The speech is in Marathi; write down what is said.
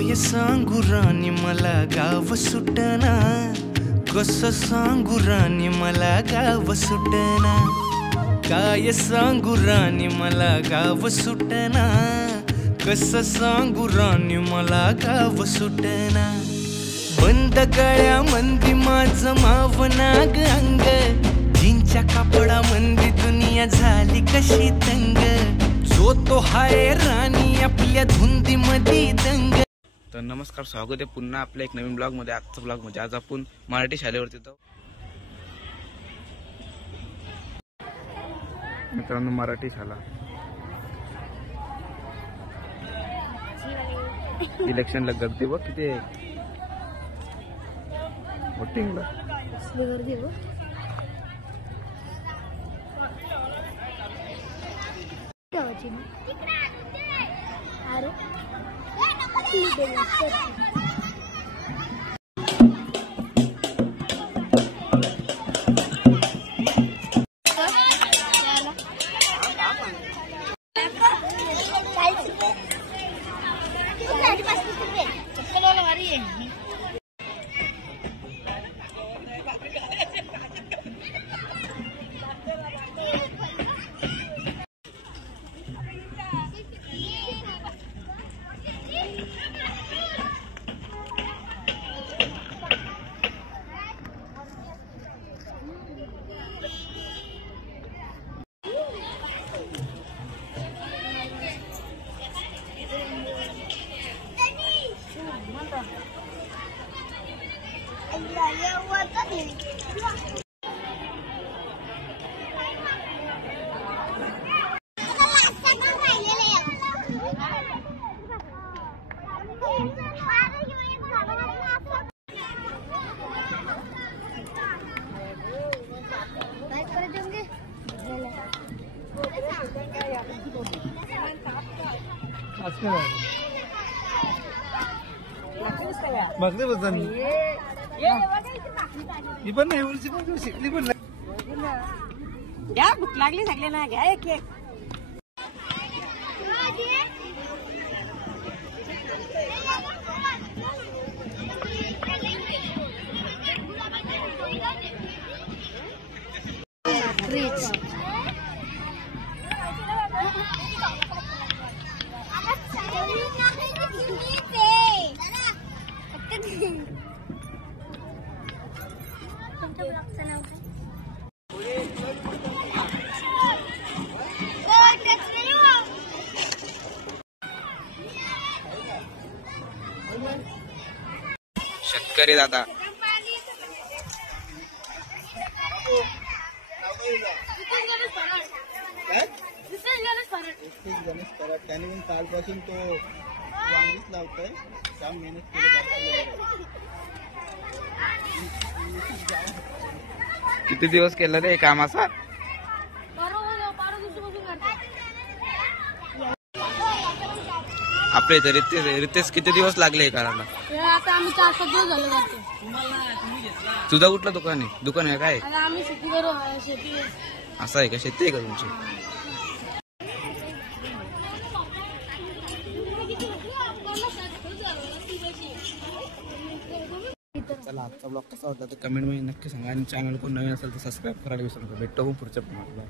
काय सांगू राणी मला गाव सुटना, कसं सांगू राणी मला गाव सुटना, काय सांगू राणी मला गाव सुटना, कसं सांगू राणी मला गाव सुटना। बंद गळ्यामंदी माझं मावनाग अंग, जीनच्या कापडामंदी दुनिया झाली कशी तंग, जो तो हाय राणी आपल्या धुंदीमध्ये दंग। तर नमस्कार, स्वागत आहे पुन्हा आपल्या एक नवीन ब्लॉग मध्ये। आजचा ब्लॉग म्हणजे आज आपण मराठी शाळेवरती जाऊ। मित्रांनो, मराठी शाळा इलेक्शनला गर्दी बघ किती आहे, वोटिंगला गर्दी बघ। मागले बसून मी पण नाही उलची पण शिकली पण घ्या, भूक लागली सगळे ना, घ्या एक एक। शेतकरी दादा त्याने पण कालपासून तो वांगीच लावतोय, काम मेहनत किती दिवस केलं रे काम असा? आपल्या इथे रितेश किती दिवस लागले हे करायला? आता आम्ही 4-5 दिवस झाले जातो। तुझा कुठलं दुकान आहे? दुकान आहे काय? आम्ही शेती करू, शेती। असं आहे का? शेती आहे का तुमची? चला, आजचा ब्लॉग कसा होता ते कमेंट मध्ये नक्की सांगा, आणि चॅनल कोण नवीन असेल तर सबस्क्राईब करायला विसरू नका। भेटतो पुढच्या ब्लॉगला।